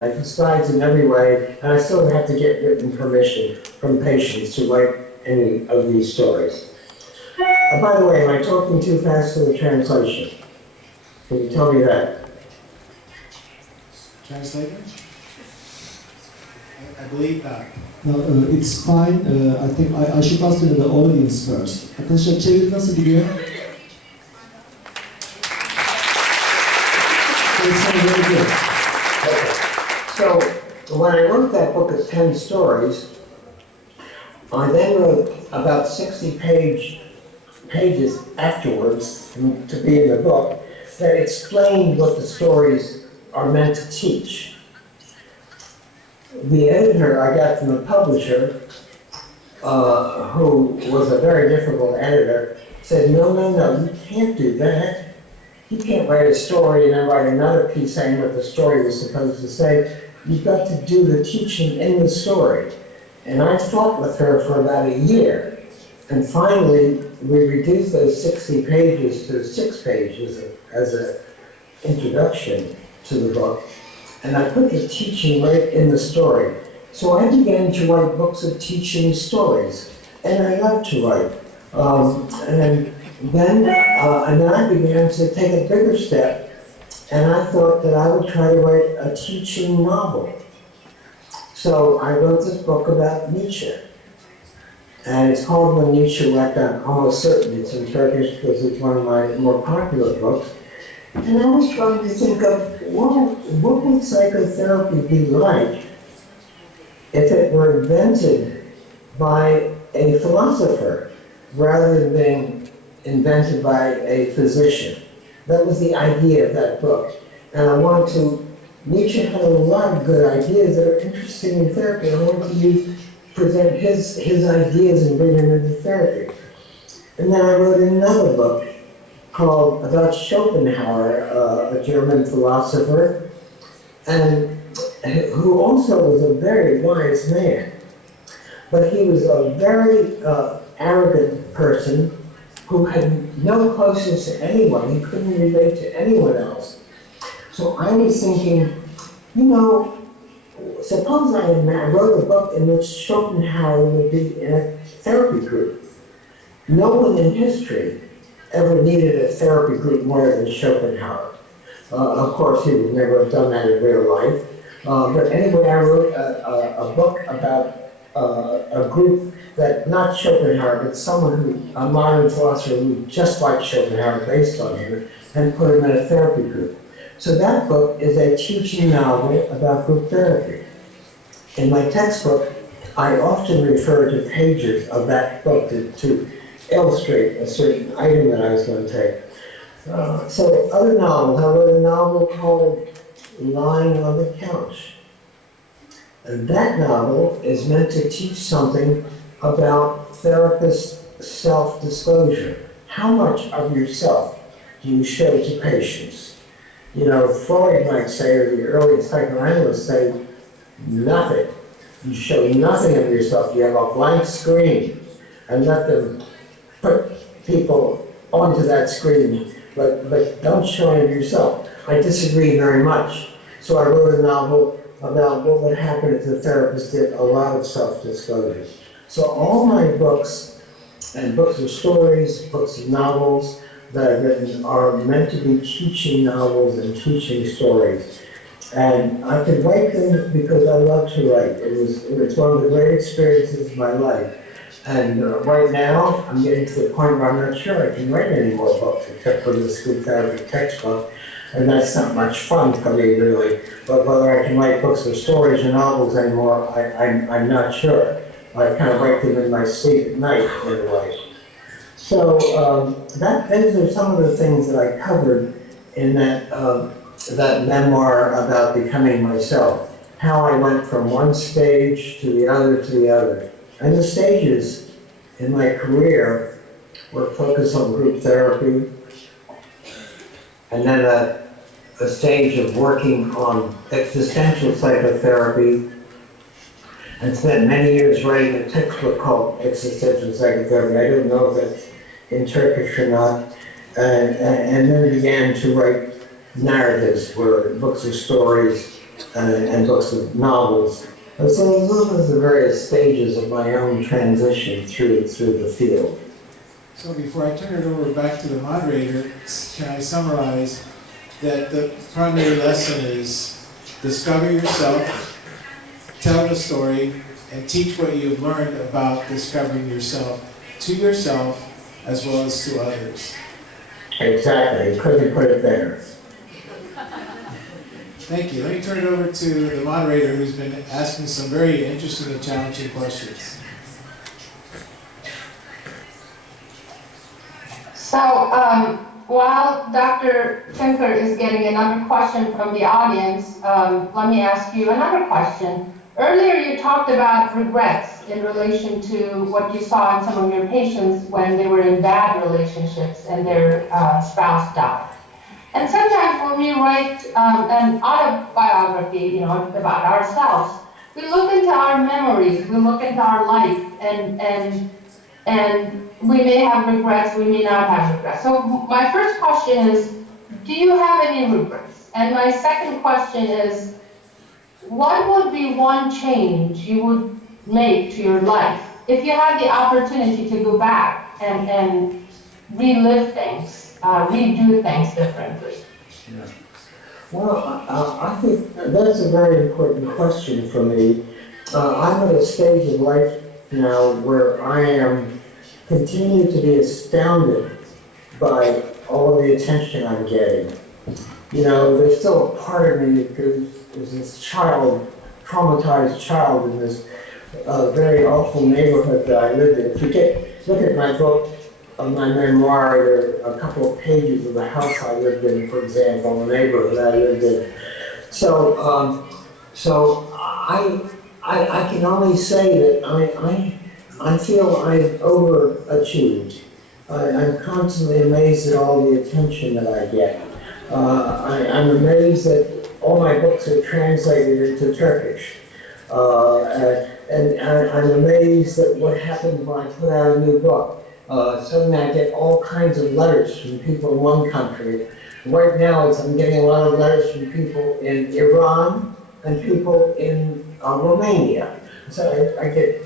I disguise in every way, and I still have to get written permission from patients to write any of these stories. By the way, am I talking too fast for the translation? Can you tell me that? Translator? I believe that. No, it's fine. I think I should ask the audience first. Arkadaşlar çeviri nasıl gidiyor? It's very good. So, when I wrote that book of 10 stories, I then wrote about 60 pages afterwards to be in the book that explained what the stories are meant to teach. The editor I got from the publisher, who was a very difficult editor, said, no, you can't do that. You can't write a story and then write another piece saying what the story was supposed to say. You've got to do the teaching in the story. And I fought with her for about a year. And finally, we reduced those 60 pages to 6 pages as an introduction to the book. And I put the teaching right in the story. So I began to write books of teaching stories. And I love to write. And then I began to take a bigger step. And I thought that I would try to write a teaching novel. So I wrote this book about Nietzsche. And it's called When Nietzsche Wept. I'm almost certain it's in Turkish because it's one of my more popular books. And I was trying to think of what would psychotherapy be like if it were invented by a philosopher rather than being invented by a physician. That was the idea of that book. And I wanted to, Nietzsche had a lot of good ideas that are interesting in therapy. I wanted to present his ideas and bring them into therapy. And then I wrote another book called about Schopenhauer, a German philosopher, and who also was a very wise man. But he was a very arrogant person who had no closeness to anyone. He couldn't relate to anyone else. So I was thinking, suppose I wrote a book in which Schopenhauer would be in a therapy group. No one in history ever needed a therapy group more than Schopenhauer. Of course, he would never have done that in real life. But anyway, I wrote a book about a group that, not Schopenhauer, but someone who, a modern philosopher who just like Schopenhauer, based on him, and put him in a therapy group. So that book is a teaching novel about group therapy. In my textbook, I often refer to pages of that book to illustrate a certain item that I was going to take. So other novels, I wrote a novel called Lying on the Couch. And that novel is meant to teach something about therapist self-disclosure. How much of yourself do you show to patients? Freud might say, or the early psychoanalysts say, nothing. You show nothing of yourself. You have a blank screen and let them put people onto that screen, but don't show any of yourself. I disagree very much. So I wrote a novel about what would happen if the therapist did a lot of self-disclosure. So all my books, and books of stories, books of novels that I've written are meant to be teaching novels and teaching stories. And I could write them because I love to write. It was one of the great experiences of my life. And right now, I'm getting to the point where I'm not sure I can write any more books except for this group therapy textbook. And that's not much fun for me, really. But whether I can write books or stories or novels anymore, I'm not sure. I kind of write them in my sleep at night, in a way. So those are some of the things that I covered in that memoir about becoming myself. How I went from one stage to the other to the other. And the stages in my career were focused on group therapy, and then a stage of working on existential psychotherapy, and spent many years writing a textbook called Existential Psychotherapy. I don't know if that's in Turkish or not. And then began to write narratives, were books of stories and books of novels. And so those are the various stages of my own transition through the field. So before I turn it over back to the moderator, can I summarize that the primary lesson is discover yourself, tell the story, and teach what you've learned about discovering yourself to yourself as well as to others. Exactly, couldn't put it better. Thank you. Let me turn it over to the moderator who's been asking some very interesting and challenging questions. So while Dr. Tinker is getting another question from the audience, let me ask you another question. Earlier you talked about regrets in relation to what you saw in some of your patients when they were in bad relationships and their spouse died. And sometimes when we write an autobiography, about ourselves, we look into our memories, we look into our life, and we may have regrets, we may not have regrets. So my first question is, do you have any regrets? And my second question is, what would be one change you would make to your life if you had the opportunity to go back and relive things, redo things differently? Yeah. Well, I think that's a very important question for me. I'm at a stage in life now where I continue to be astounded by all of the attention I'm getting. There's still a part of me because there's this traumatized child in this very awful neighborhood that I lived in. If you look at my book, my memoir, there are a couple of pages of the house I lived in, for example, the neighborhood I lived in. So I can only say that I feel I've overachieved. I'm constantly amazed at all the attention that I get. I'm amazed that all my books are translated into Turkish. And I'm amazed at what happens when I put out a new book. Suddenly I get all kinds of letters from people in one country. Right now I'm getting a lot of letters from people in Iran and people in Romania. So I get,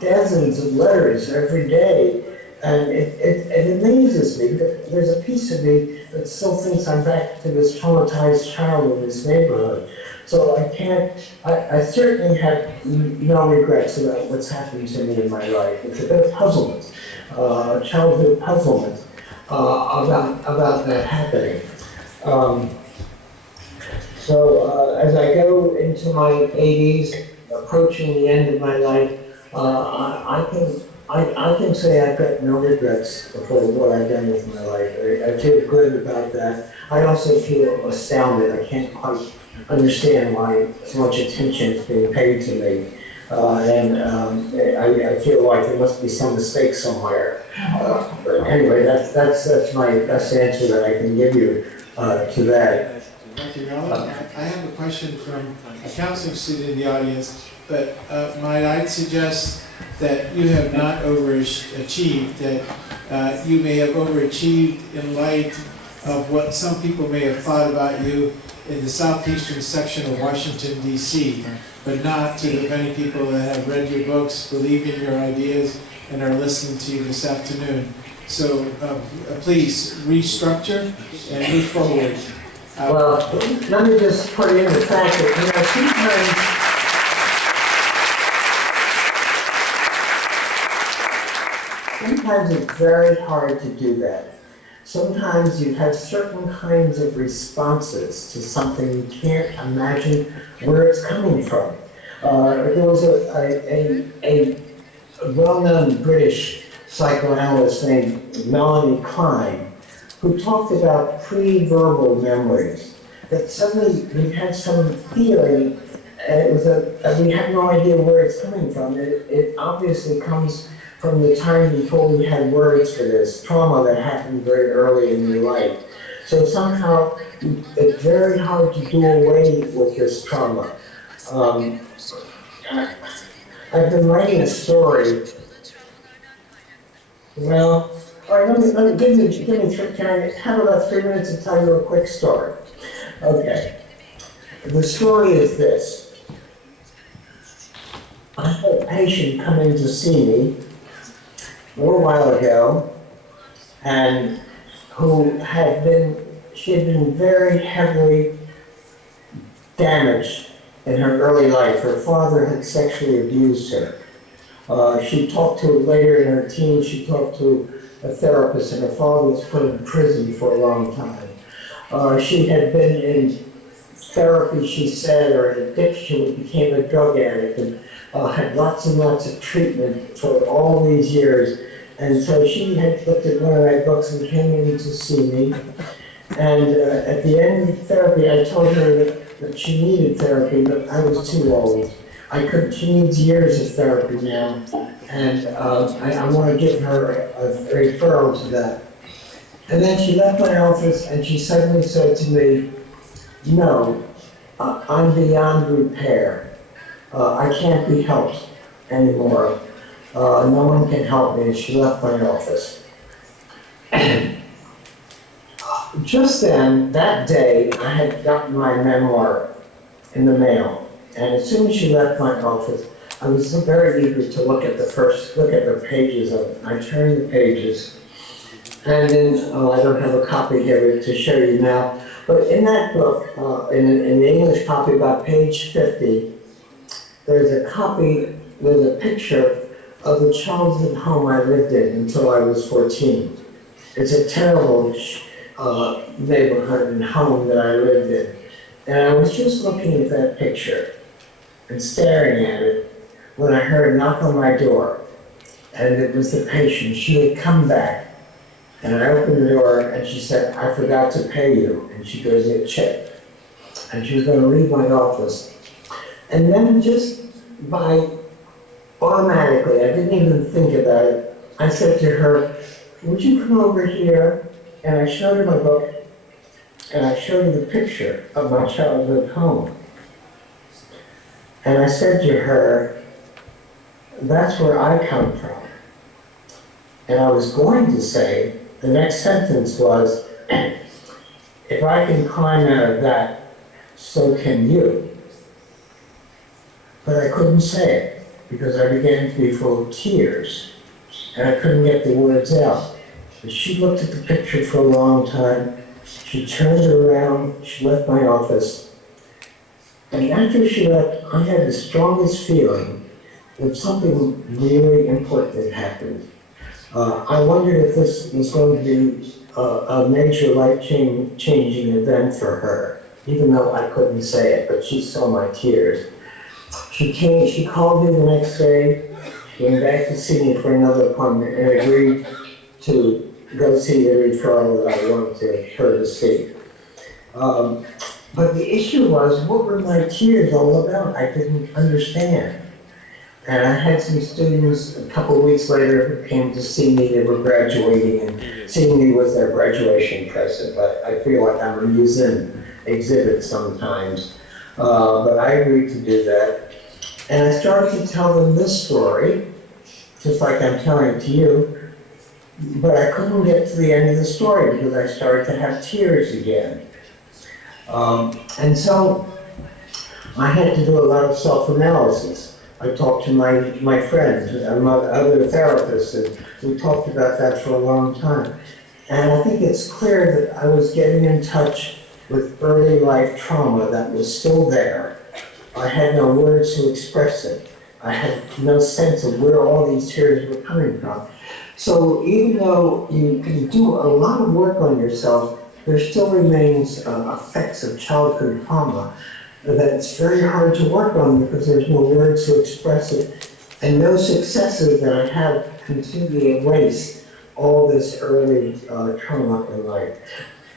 dozens of letters every day. And it amazes me that there's a piece of me that still thinks I'm back to this traumatized child in this neighborhood. So I certainly have no regrets about what's happened to me in my life. It's a bit of puzzlement, childhood puzzlement about that happening. So as I go into my 80s, approaching the end of my life, I can say I've got no regrets for what I've done with my life. I feel good about that. I also feel astounded. I can't quite understand why so much attention is being paid to me. I feel like there must be some mistake somewhere. But anyway, that's my best answer that I can give you to that. Thank you, Yalom. I have a question from a counseling student in the audience, but might I suggest that you have not overachieved, that you may have overachieved in light of what some people may have thought about you in the southeastern section of Washington, D.C., but not to the many people that have read your books, believe in your ideas, and are listening to you this afternoon. So please restructure and move forward. Well, let me just put in the fact that, sometimes it's very hard to do that. Sometimes you have certain kinds of responses to something you can't imagine where it's coming from. There was a well-known British psychoanalyst named Melanie Klein who talked about pre-verbal memories, that suddenly we had some feeling, we have no idea where it's coming from. It obviously comes from the time before we had words for this trauma that happened very early in your life. So somehow it's very hard to do away with this trauma. I've been writing a story. Well, all right, let me give me, can I have about 3 minutes to tell you a quick story? Okay. The story is this. I had a patient come in to see me a little while ago, and she had been very heavily damaged in her early life. Her father had sexually abused her. She talked to, later in her teens, she talked to a therapist, and her father was put in prison for a long time. She had been in therapy, she said, or an addiction, became a drug addict, and had lots and lots of treatment for all these years. And so she had looked at one of my books and came in to see me. And at the end of therapy, I told her that she needed therapy, but I was too old. She needs years of therapy now, and I want to give her a referral to that. And then she left my office and she suddenly said to me, no, I'm beyond repair. I can't be helped anymore. No one can help me. And she left my office. Just then, that day, I had gotten my memoir in the mail. And as soon as she left my office, I was very eager to look at the pages of it. I turned the pages, and then, I don't have a copy here to show you now, but in that book, in the English copy, about page 50, there's a picture of the childhood home I lived in until I was 14. It's a terrible neighborhood and home that I lived in. And I was just looking at that picture and staring at it when I heard a knock on my door. And it was the patient. She had come back. And I opened the door and she said, I forgot to pay you. And she goes, a check. And she was going to leave my office. And then just automatically, I didn't even think about it, I said to her, would you come over here? And I showed her my book, and I showed her the picture of my childhood home. And I said to her, that's where I come from. And I was going to say, the next sentence was, if I can climb out of that, so can you. But I couldn't say it, because I began to be full of tears, and I couldn't get the words out. But she looked at the picture for a long time. She turned around, she left my office. And after she left, I had the strongest feeling that something really important had happened. I wondered if this was going to be a major life-changing event for her, even though I couldn't say it, but she saw my tears. She called me the next day, came back to see me for another appointment, and agreed to go see the referral that I wanted her to see. But the issue was, what were my tears all about? I didn't understand. And I had some students a couple of weeks later who came to see me. They were graduating, and seeing me was their graduation present. But I feel like I'm a museum exhibit sometimes. But I agreed to do that. And I started to tell them this story, just like I'm telling it to you. But I couldn't get to the end of the story because I started to have tears again. And so I had to do a lot of self-analysis. I talked to my friends and my other therapists, and we talked about that for a long time. And I think it's clear that I was getting in touch with early life trauma that was still there. I had no words to express it. I had no sense of where all these tears were coming from. So even though you can do a lot of work on yourself, there still remains effects of childhood trauma that it's very hard to work on because there's no words to express it. And no successes that I have completely erase all this early trauma in life.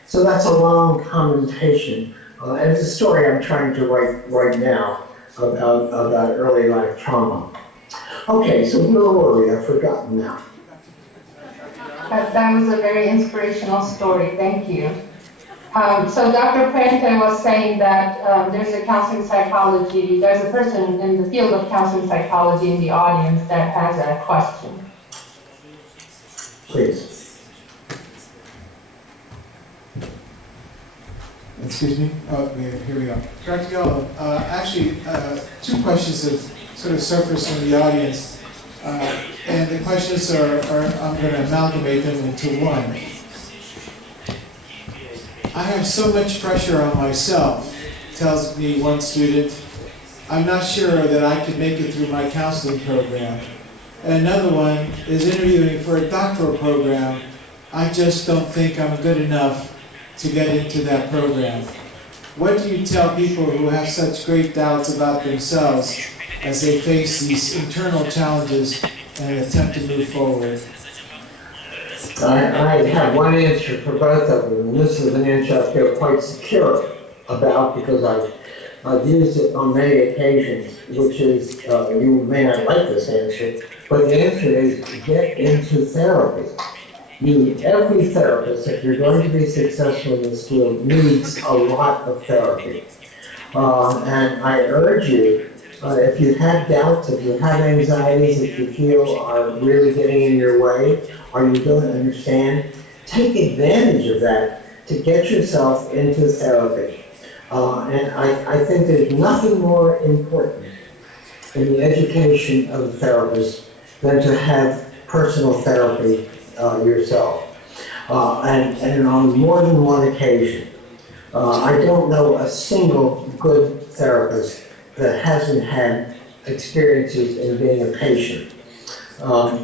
So that's a long commentation. And it's a story I'm trying to write right now about early life trauma. Okay, so where were we? I've forgotten now. That was a very inspirational story. Thank you. So Dr. Prenta was saying that there's a person in the field of counseling psychology in the audience that has a question. Please. Excuse me? Oh, here we go. Dr. Yalom, actually, two questions have sort of surfaced from the audience. And the questions are I'm going to amalgamate them into one. I have so much pressure on myself, tells me one student. I'm not sure that I could make it through my counseling program. And another one is interviewing for a doctoral program. I just don't think I'm good enough to get into that program. What do you tell people who have such great doubts about themselves as they face these internal challenges and attempt to move forward? I have one answer for both of them, and this is an answer I feel quite secure about because I've used it on many occasions, which is, you may not like this answer, but the answer is get into therapy. Every therapist, if you're going to be successful in this field, needs a lot of therapy. And I urge you, if you have doubts, if you have anxieties, if you feel are really getting in your way, or you don't understand, take advantage of that to get yourself into therapy. And I think there's nothing more important in the education of a therapist than to have personal therapy yourself. And on more than one occasion. I don't know a single good therapist that hasn't had experiences in being a patient. I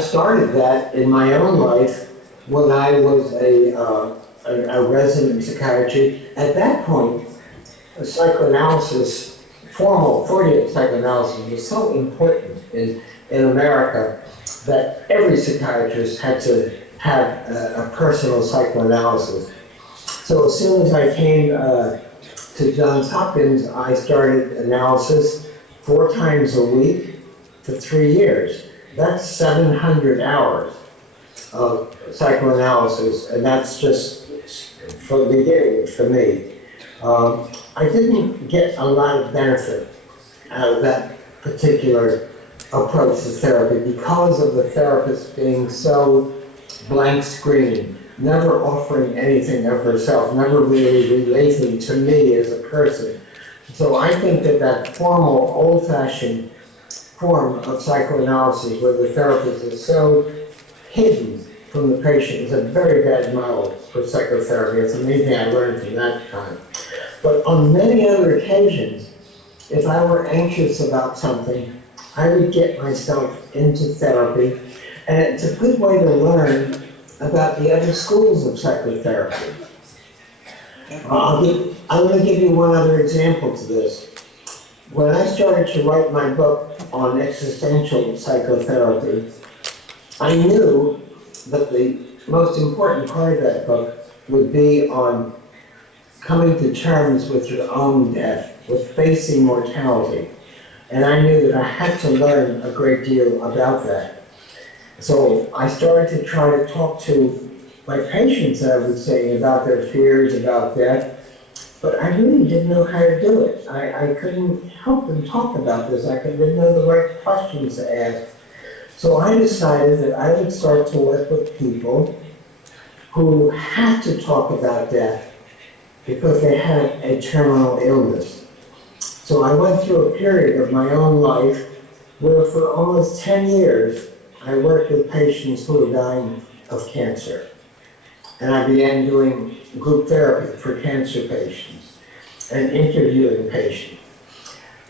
started that in my own life when I was a resident in psychiatry. At that point, psychoanalysis, formal Freudian psychoanalysis was so important in America that every psychiatrist had to have a personal psychoanalysis. So as soon as I came to Johns Hopkins, I started analysis 4 times a week for 3 years. That's 700 hours of psychoanalysis, and that's just for the beginning for me. I didn't get a lot of benefit out of that particular approach to therapy because of the therapist being so blank screen, never offering anything of herself, never really relating to me as a person. So I think that formal, old-fashioned form of psychoanalysis where the therapist is so hidden from the patient is a very bad model for psychotherapy. It's amazing I learned from that time. But on many other occasions, if I were anxious about something, I would get myself into therapy, and it's a good way to learn about the other schools of psychotherapy. I'm going to give you one other example to this. When I started to write my book on existential psychotherapy, I knew that the most important part of that book would be on coming to terms with your own death, with facing mortality. And I knew that I had to learn a great deal about that. So I started to try to talk to my patients, I would say, about their fears about death, but I really didn't know how to do it. I couldn't help them talk about this. I didn't know the right questions to ask. So I decided that I would start to work with people who had to talk about death because they had a terminal illness. So I went through a period of my own life where for almost 10 years, I worked with patients who were dying of cancer. And I began doing group therapy for cancer patients and interviewing patients.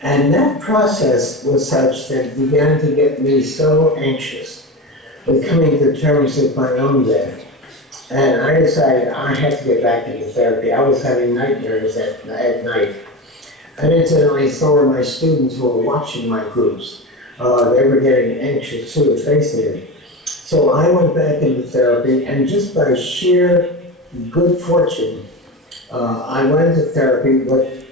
And that process was such that it began to get me so anxious with coming to terms with my own death. And I decided I had to get back into therapy. I was having nightmares at night. And incidentally, so were my students who were watching my groups. They were getting anxious too, facing it. So I went back into therapy, and just by sheer good fortune, I went into therapy with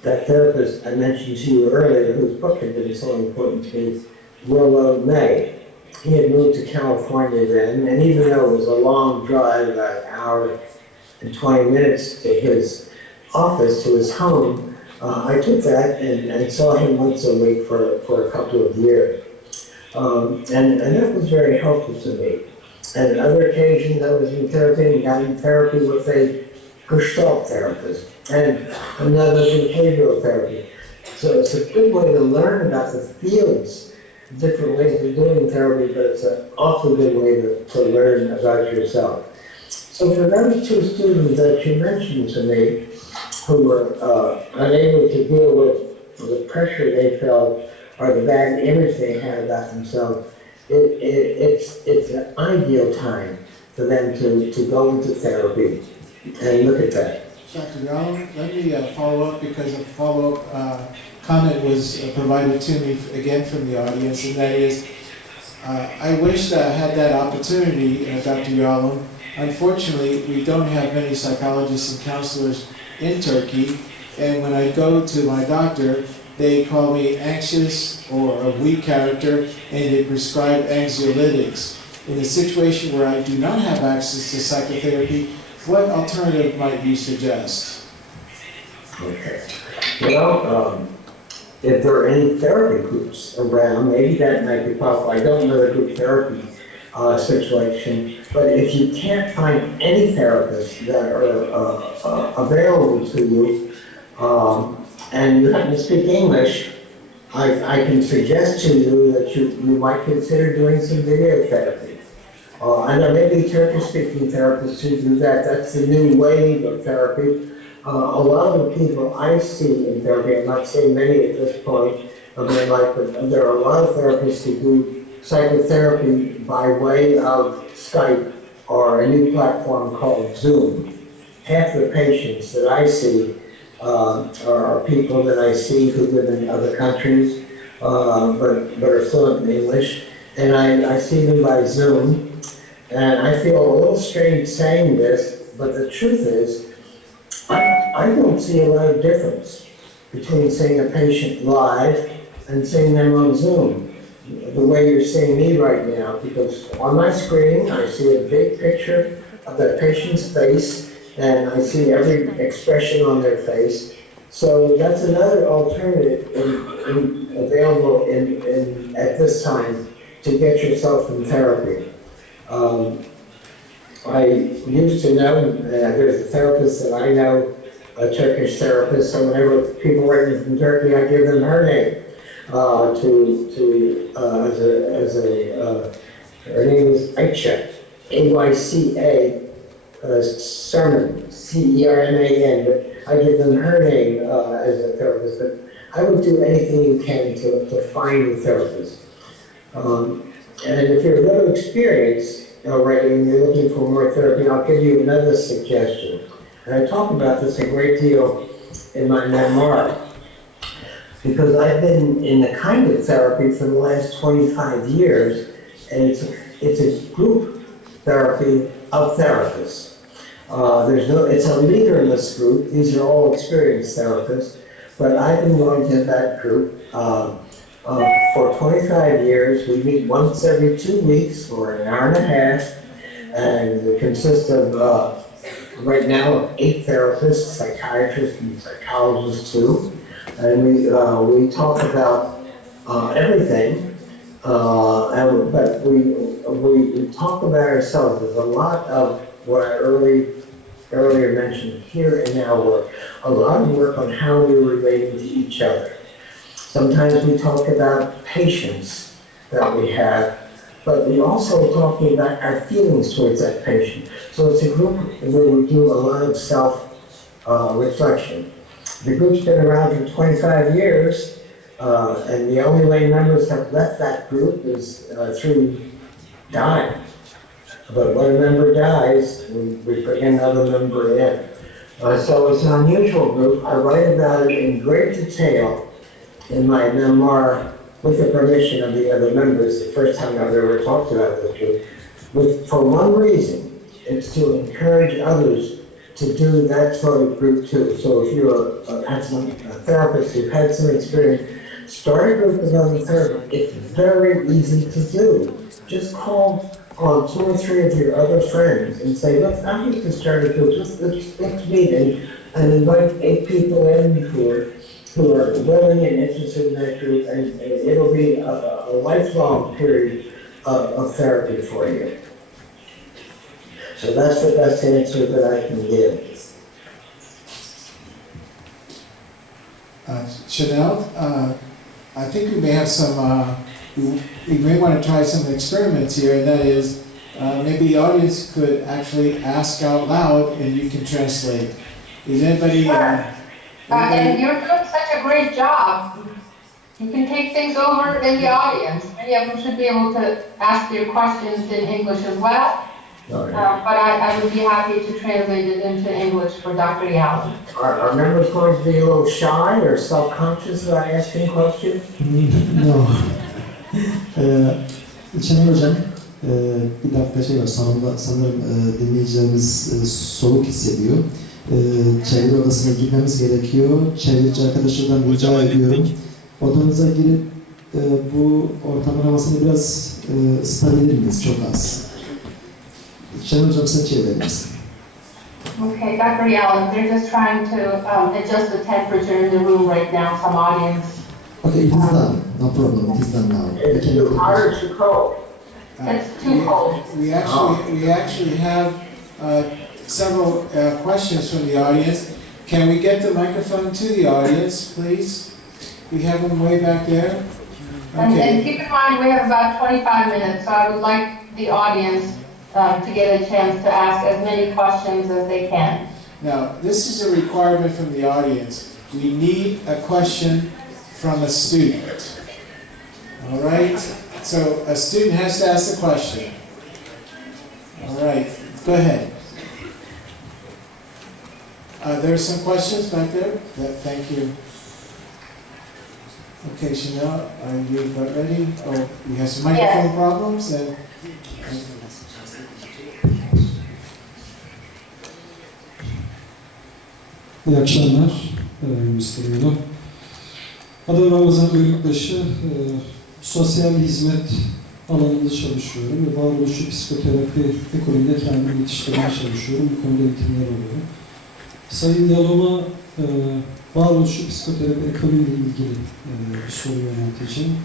that therapist I mentioned to you earlier, whose book had been so important to me, May. He had moved to California then, and even though it was a long drive, about an hour and 20 minutes to his office, to his home, I took that and saw him once a week for a couple of years. And that was very helpful to me. And other occasions I was in therapy and got in therapy with a Gestalt therapist and another behavioral therapy. So it's a good way to learn about the fields, different ways of doing therapy, but it's an awfully good way to learn about yourself. So for those two students that you mentioned to me, who were unable to deal with the pressure they felt or the bad image they had about themselves, it's an ideal time for them to go into therapy and look at that. Dr. Yalom, let me follow up because a follow-up comment was provided to me again from the audience, and that is, I wish that I had that opportunity, Dr. Yalom. Unfortunately, we don't have many psychologists and counselors in Turkey, and when I go to my doctor, they call me anxious or a weak character, and they prescribe anxiolytics. In a situation where I do not have access to psychotherapy, what alternative might you suggest? Okay. Well, if there are any therapy groups around, maybe that might be possible. I don't know the group therapy situation, but if you can't find any therapists that are available to you, and you happen to speak English, I can suggest to you that you might consider doing some video therapy. I know maybe Turkish-speaking therapists who do that. That's the new wave of therapy. A lot of the people I see in therapy, I'm not saying many at this point of my life, but there are a lot of therapists who do psychotherapy by way of Skype or a new platform called Zoom. Half the patients that I see are people that I see who live in other countries, but are fluent in English, and I see them by Zoom. And I feel a little strange saying this, but the truth is, I don't see a lot of difference between seeing a patient live and seeing them on Zoom, the way you're seeing me right now, because on my screen, I see a big picture of that patient's face, and I see every expression on their face. So that's another alternative available at this time to get yourself in therapy. I used to know, there's a therapist that I know, a Turkish therapist, so whenever people write me from Turkey, I give them her name, her name is Ayça, A-Y-C-A, Sermon, C-E-R-M-A-N, but I give them her name as a therapist, but I would do anything you can to find a therapist. And if you're a little experienced already and you're looking for more therapy, I'll give you another suggestion. And I talk about this a great deal in my memoir, because I've been in the kind of therapy for the last 25 years, and it's a group therapy of therapists. It's a leaderless group. These are all experienced therapists, but I've been going to that group for 25 years. We meet once every 2 weeks for an hour and a half, and it consists of, right now, 8 therapists, psychiatrists, and psychologists too. And we talk about everything, but we talk about ourselves. There's a lot of what I earlier mentioned, here and now work. A lot of work on how we're relating to each other. Sometimes we talk about patients that we have, but we also talk about our feelings towards that patient. So it's a group where we do a lot of self-reflection. The group's been around for 25 years, and the only way members have left that group is through dying. But when a member dies, we bring another member in. So it's an unusual group. I write about it in great detail in my memoir with the permission of the other members, the first time I've ever talked about this group, for one reason. It's to encourage others to do that sort of group too. So if you're a therapist who've had some experience, start a group with other therapists. It's very easy to do. Just call on 2 or 3 of your other friends and say, look, I'm going to start a group. Let's meet and invite 8 people in who are willing and interested in that group, and it'll be a lifelong period of therapy for you. So that's the best answer that I can give. Chanel, I think we may have some, we may want to try some experiments here, and that is, maybe the audience could actually ask out loud and you can translate. Is anybody? And you're doing such a great job. You can take things over in the audience. Many of them should be able to ask their questions in English as well. But I would be happy to translate it into English for Dr. Yalom. Are members going to be a little shy or self-conscious about asking questions? No. Çener Hocam, bir dakika şey var, sanırım dinleyicilerimiz soğuk hissediyor. Çeviri odasına girmemiz gerekiyor. Çevirici arkadaşlardan rica ediyorum. Odanıza girip bu ortamın havasını biraz ısıtabilir miyiz? Çok az. Çener Hocam sen çevirir misin? Okay, Dr. Yalom, they're just trying to adjust the temperature in the room right now, some audience. Okay, it is done. No problem, it is done now. It's too hot or too cold? It's too cold. We actually have several questions from the audience. Can we get the microphone to the audience, please? We have them way back there. And keep in mind, we have about 25 minutes, so I would like the audience to get a chance to ask as many questions as they can. Now, this is a requirement from the audience. We need a question from a student. All right? So a student has to ask the question. All right, go ahead. There are some questions back there? Thank you. Okay, Chanel, are you about ready? Oh, you have some microphone problems? İyi akşamlar, Mr. Yalom. Adım Ramazan Bölükbaşı, sosyal hizmet alanında çalışıyorum ve varoluşçu psikoterapi ekolünde kendimi yetiştirmeye çalışıyorum. Bu konuda eğitimler alıyorum. Sayın Yalom'a varoluşçu psikoterapi ekolüyle ilgili bir soru yönelteceğim.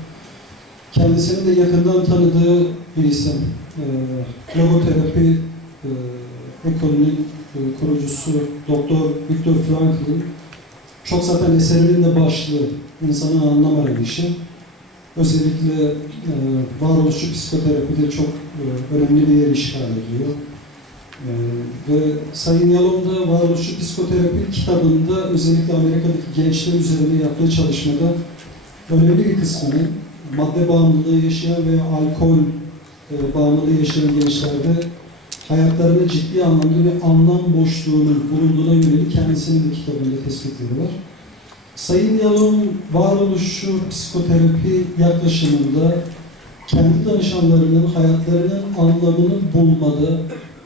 Kendisini de yakından tanıdığı bir isim. Logoterapi ekolünün kurucusu Doktor Viktor Frankl'in çok zaten eserinin de başlığı insanın anlam arayışı. Özellikle varoluşçu psikoterapide çok önemli bir yer işgal ediyor. Ve Sayın Yalom da varoluşçu psikoterapi kitabında özellikle Amerika'daki gençler üzerinde yaptığı çalışmada önemli bir kısmını madde bağımlılığı yaşayan veya alkol bağımlılığı yaşayan gençlerde hayatlarında ciddi anlamda bir anlam boşluğunun bulunduğuna yönelik kendisinin de kitabında tespitleri var. Sayın Yalom varoluşçu psikoterapi yaklaşımında kendi danışanlarının hayatlarının anlamını bulmada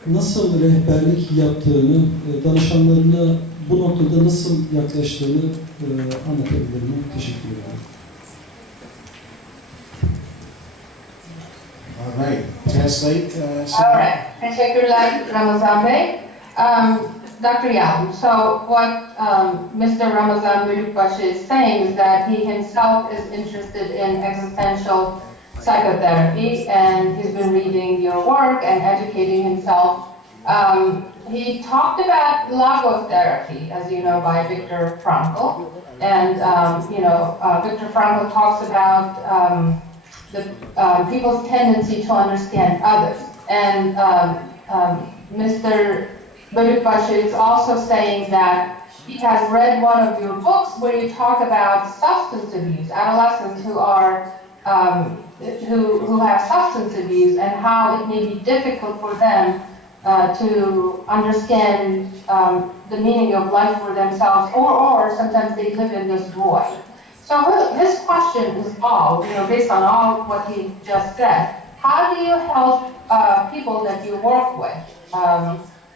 nasıl rehberlik yaptığını, danışanlarına bu noktada nasıl yaklaştığını anlatabilir mi? Teşekkür ederim. All right, translate. All right, teşekkürler Ramazan Bey. Dr. Yalom, so what Mr. Ramazan Bölükbaşı is saying is that he himself is interested in existential psychotherapy and he's been reading your work and educating himself. He talked about logotherapy, as you know, by Viktor Frankl. And, Viktor Frankl talks about people's tendency to understand others. And Mr. Bölükbaşı is also saying that he has read one of your books where you talk about substance abuse, adolescents who are who have substance abuse and how it may be difficult for them to understand the meaning of life for themselves, or sometimes they live in this void. So his question is all, based on all what he just said, how do you help people that you work with?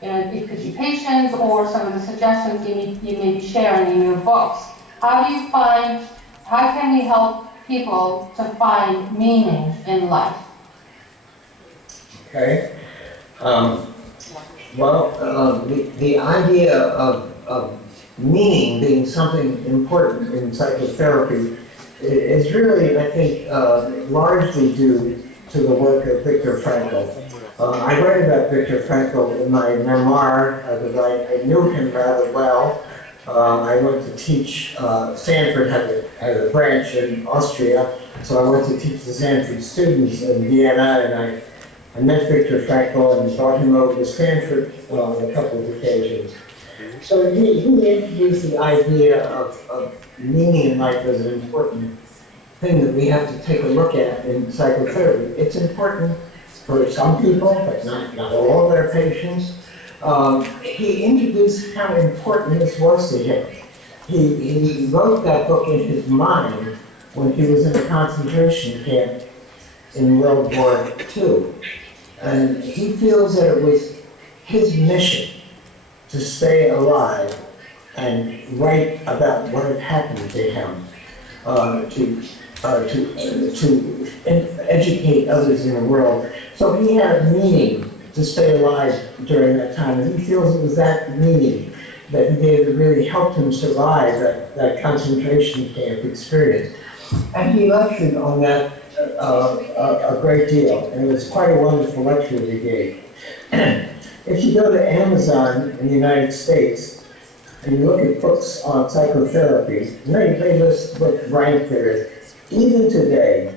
It could be patients or some of the suggestions you may be sharing in your books. How can we help people to find meaning in life? Okay. The idea of meaning being something important in psychotherapy is really, I think, largely due to the work of Viktor Frankl. I write about Viktor Frankl in my memoir because I knew him rather well. I went to teach, Stanford had a branch in Austria, so I went to teach the Stanford students in Vienna, and I met Viktor Frankl and brought him over to Stanford on a couple of occasions. So he introduced the idea of meaning in life as an important thing that we have to take a look at in psychotherapy. It's important for some people, but not all their patients. He introduced how important this was to him. He wrote that book in his mind when he was in a concentration camp in World War II. And he feels that it was his mission to stay alive and write about what had happened to him, to educate others in the world. So he had a meaning to stay alive during that time. And he feels it was that meaning that really helped him survive that concentration camp experience. And he lectured on that a great deal, and it was quite a wonderful lecture that he gave. If you go to Amazon in the United States, and you look at books on psychotherapy, they list what rank there is. Even today,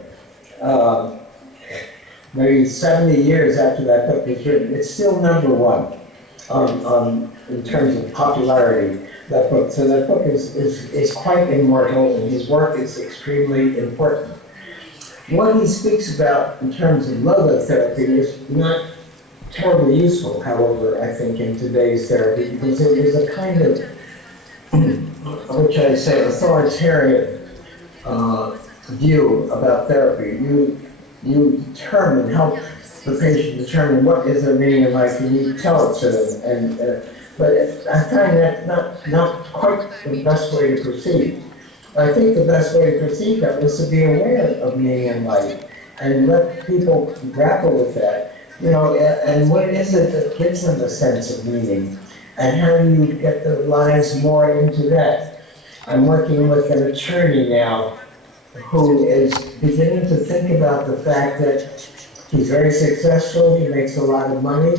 maybe 70 years after that book was written, it's still number one in terms of popularity, that book. So that book is quite immortal, and his work is extremely important. What he speaks about in terms of logotherapy is not terribly useful, however, I think, in today's therapy, because it is a kind of, which I say, authoritarian view about therapy. You help the patient determine what is their meaning in life, and you tell it to them. But I find that not quite the best way to proceed. I think the best way to proceed that is to be aware of meaning in life and let people grapple with that. You know, and what is it that gives them a sense of meaning? And how do you get their lives more into that? I'm working with an attorney now who is beginning to think about the fact that he's very successful, he makes a lot of money,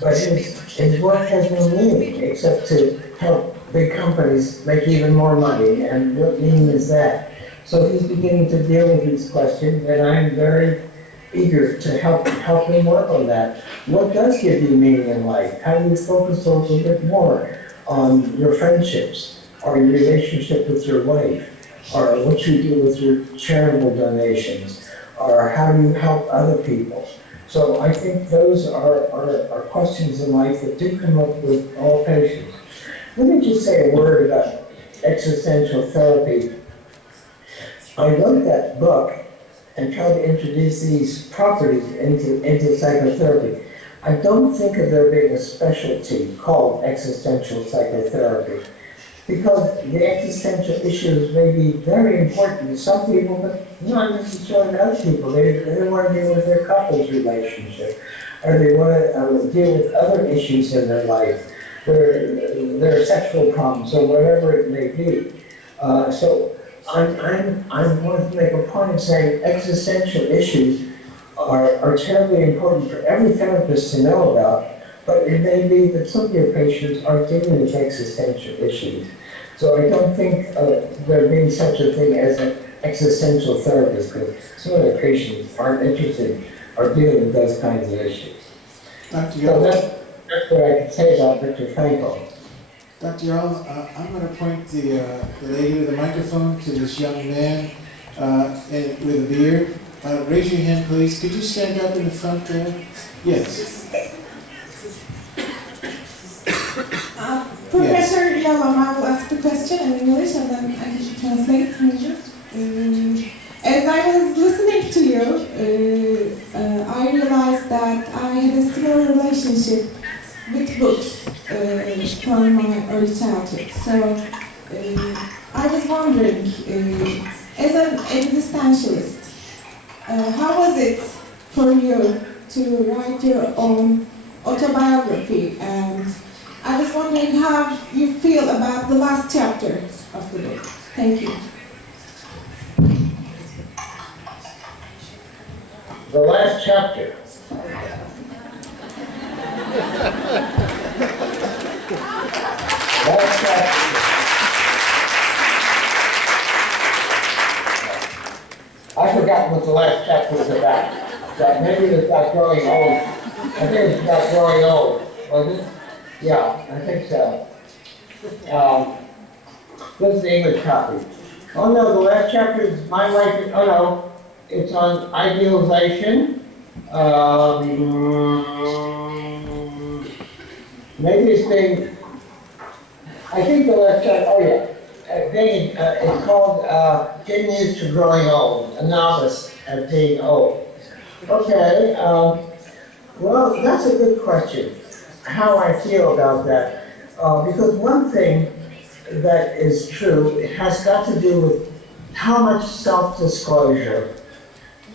but his work has no meaning except to help big companies make even more money. And what meaning is that? So he's beginning to deal with these questions, and I'm very eager to help him work on that. What does give you meaning in life? How do you focus a little bit more on your friendships, or your relationship with your wife, or what you do with your charitable donations, or how do you help other people? So I think those are questions in life that do come up with all patients. Let me just say a word about existential therapy. I wrote that book and tried to introduce these properties into psychotherapy. I don't think of there being a specialty called existential psychotherapy, because the existential issues may be very important to some people, but not necessarily to other people. They want to deal with their couple's relationship, or they want to deal with other issues in their life, their sexual problems, or whatever it may be. So I want to make a point of saying existential issues are terribly important for every therapist to know about, but it may be that some of your patients are dealing with existential issues. So I don't think there being such a thing as an existential therapist, because some of their patients aren't interested or dealing with those kinds of issues. Dr. So Yalom, that's what I can say about Viktor Frankl. Dr. Yalom, I'm going to point the lady with the microphone to this young man with a beard. Raise your hand, please. Could you stand up in the front there? Yes. Professor Yalom, I will ask the question in English and then I can translate from you. As I was listening to you, I realized that I had a similar relationship with books from my early childhood. So I was wondering, as an existentialist, how was it for you to write your own autobiography? And I was wondering how you feel about the last chapter of the book. Thank you. The last chapter. forgotten what the last chapter was about. That maybe it's about growing old. I think it's about growing old, was it? Yeah, I think so. This is the English copy. Oh no, the last chapter is My Life, oh no, it's on idealization. Maybe it's being, I think the last chapter, oh yeah. It's called Getting Used to Growing Old, a novice at being old. Okay, well, that's a good question, how I feel about that. Because one thing that is true, it has got to do with how much self-disclosure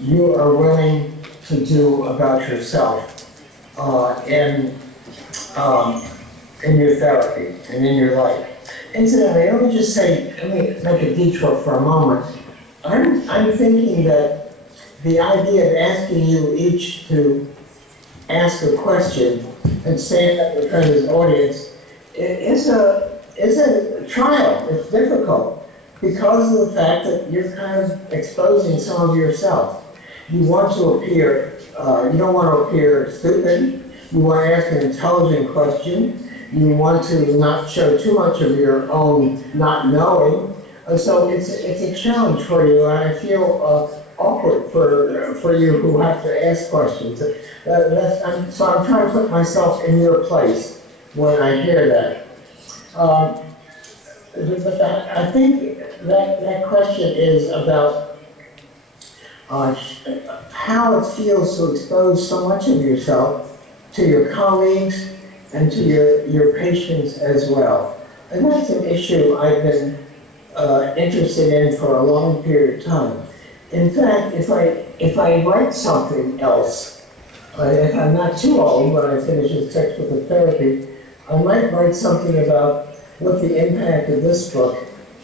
you are willing to do about yourself in your therapy and in your life. Incidentally, let me just say, let me make a detour for a moment. I'm thinking that the idea of asking you each to ask a question and stand up in front of this audience is a trial. It's difficult because of the fact that you're kind of exposing some of yourself. You want to appear, you don't want to appear stupid. You want to ask an intelligent question. You want to not show too much of your own not knowing. So it's a challenge for you, and I feel awkward for you who have to ask questions. So I'm trying to put myself in your place when I hear that. But I think that question is about how it feels to expose so much of yourself to your colleagues and to your patients as well. And that's an issue I've been interested in for a long period of time. In fact, if I write something else, if I'm not too old when I finish this textbook of therapy, I might write something about what the impact of this book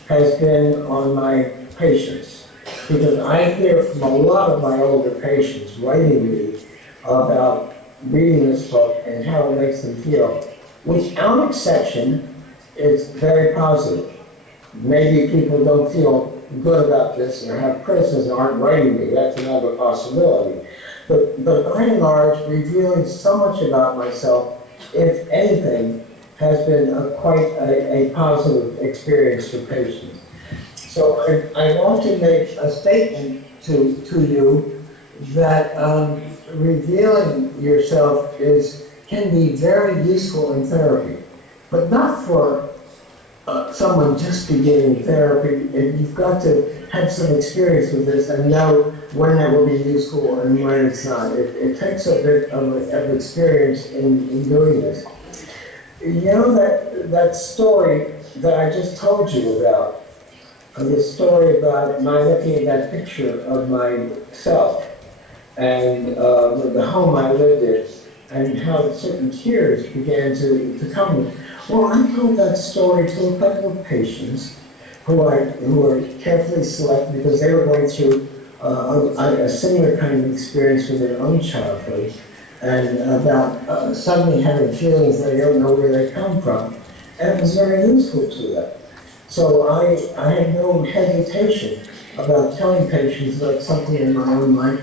has been on my patients. Because I hear from a lot of my older patients writing me about reading this book and how it makes them feel. Without exception, it's very positive. Maybe people don't feel good about this or have criticism, aren't writing me. That's another possibility. But by and large, revealing so much about myself, if anything, has been quite a positive experience for patients. So I want to make a statement to you that revealing yourself can be very useful in therapy, but not for someone just beginning therapy. You've got to have some experience with this and know when that will be useful and when it's not. It takes a bit of experience in doing this. You know that story that I just told you about, the story about my looking at that picture of myself and the home I lived in, and how certain tears began to come. Well, I told that story to a couple of patients who were carefully selected because they were going through a similar kind of experience with their own childhood, and about suddenly having feelings they don't know where they come from, and it was very useful to them. So I had no hesitation about telling patients about something in my own life.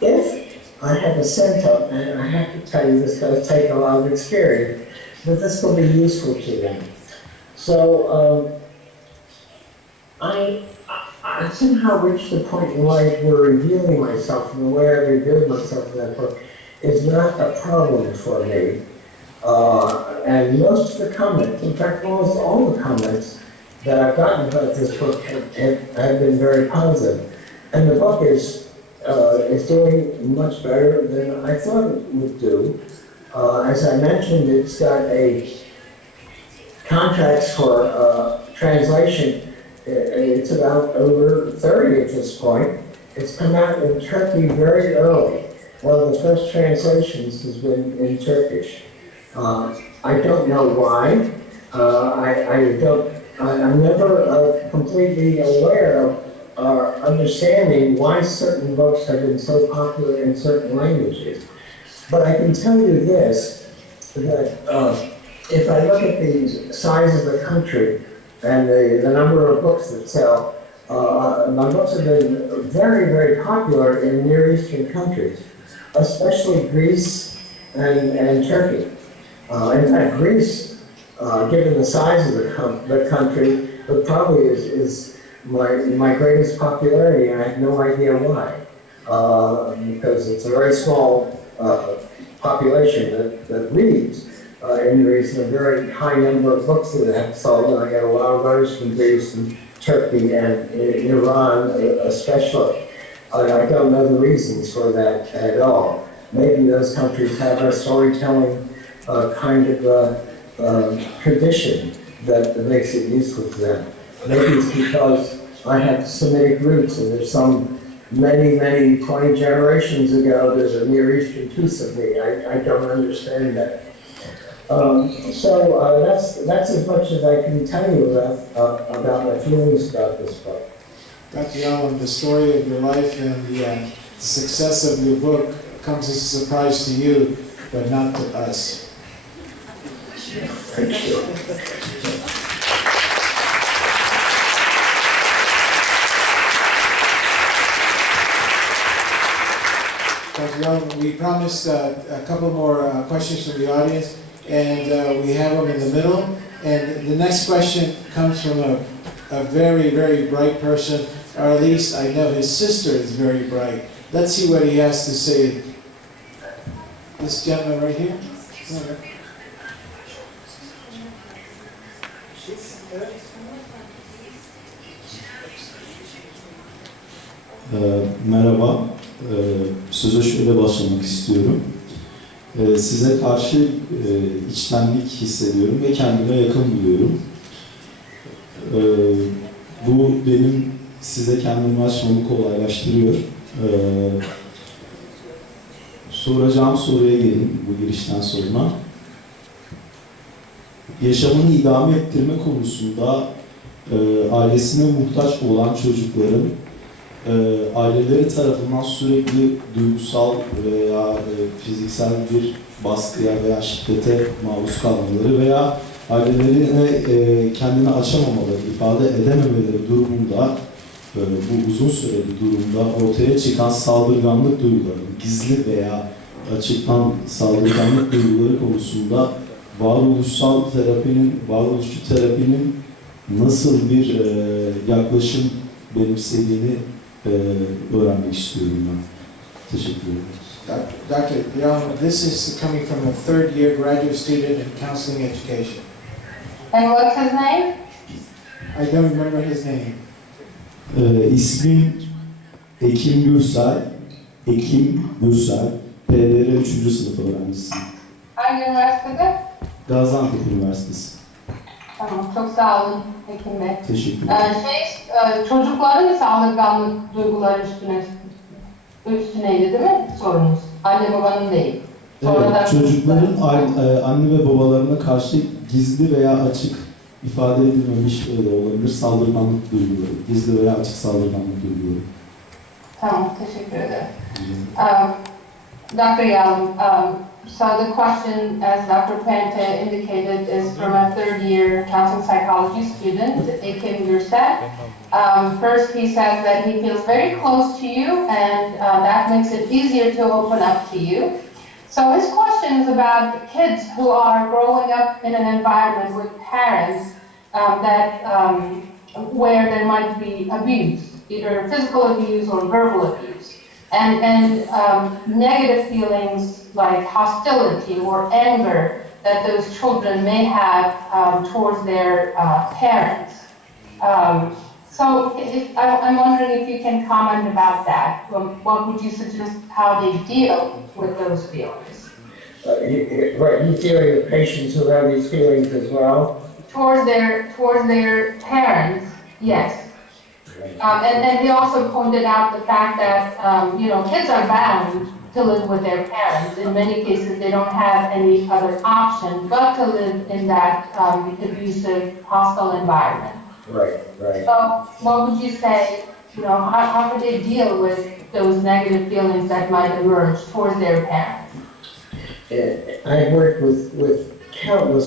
If I have a setup, and I have to tell you this does take a lot of experience, but this will be useful to them. So I somehow reached the point in life where revealing myself, and the way I revealed myself in that book is not a problem for me. And most of the comments, in fact almost all the comments that I've gotten about this book have been very positive. And the book is doing much better than I thought it would do. As I mentioned, it's got contracts for translation. It's about over 30 at this point. It's come out in Turkey very early. One of the first translations has been in Turkish. I don't know why. I'm never completely aware of understanding why certain books have been so popular in certain languages. But I can tell you this, that if I look at the size of the country and the number of books that sell, my books have been very, very popular in Near Eastern countries, especially Greece and Turkey. In fact, Greece, given the size of the country, but probably is my greatest popularity, and I have no idea why. Because it's a very small population that reads in Greece, and a very high number of books that have sold, and I get a lot of letters from Greece and Turkey and Iran especially. I don't know the reasons for that at all. Maybe those countries have a storytelling kind of tradition that makes it useful to them. Maybe it's because I have Semitic roots, and there's many 20 generations ago, there's a Near Eastern piece of me. I don't understand that. That's as much as I can tell you about my feelings about this book. Dr. Yalom, the story of your life and the success of your book comes as a surprise to you, but not to us. Thank you. Dr. Yalom, we promised a couple more questions from the audience, and we have them in the middle. And the next question comes from a very, very bright person, or at least I know his sister is very bright. Let's see what he has to say. This gentleman right here. Merhaba, söze şöyle başlamak istiyorum. Size karşı içtenlik hissediyorum ve kendime yakın buluyorum. Bu benim size kendimi açmamı kolaylaştırıyor. Soracağım soruya gelin bu girişten sonra. Yaşamını idame ettirme konusunda ailesine muhtaç olan çocukların aileleri tarafından sürekli duygusal veya fiziksel bir baskıya veya şiddete maruz kalmaları veya ailelerine kendini açamamaları, ifade edememeleri durumunda, bu uzun süreli durumda ortaya çıkan saldırganlık duyguları, gizli veya açıktan saldırganlık duyguları konusunda varoluşçu terapinin nasıl bir yaklaşım benimsediğini öğrenmek istiyorum ben. Teşekkür ederim. Dr. Yalom, this is coming from a third-year graduate student in counseling education. And what's his name? I don't remember his name. İsmim Ekim Gürsel. PDR 3. sınıf öğrencisiyim. Hangi üniversitede? Gaziantep Üniversitesi. Tamam, çok sağ olun Ekim Bey. Teşekkür ederim. Çocukların saldırganlık duyguları üstüneydi değil mi sorunuz? Anne babanın değil. Evet, çocukların anne ve babalarına karşı gizli veya açık ifade edilmemiş de olabilir saldırganlık duyguları. Gizli veya açık saldırganlık duyguları. Tamam, teşekkür ederim. Dr. Yalom, so the question, as Dr. Pente indicated, is from a third-year counseling psychology student, Ekim Gürsel. First, he says that he feels very close to you, and that makes it easier to open up to you. So his question is about kids who are growing up in an environment with parents where there might be abuse, either physical abuse or verbal abuse. And negative feelings like hostility or anger that those children may have towards their parents. I'm wondering if you can comment about that. What would you suggest how they deal with those feelings? Right, you feel the patients who have these feelings as well? Towards their parents, yes. And he also pointed out the fact that, kids are bound to live with their parents. In many cases, they don't have any other option but to live in that abusive, hostile environment. Right. So what would you say, how do they deal with those negative feelings that might emerge towards their parents? I've worked with countless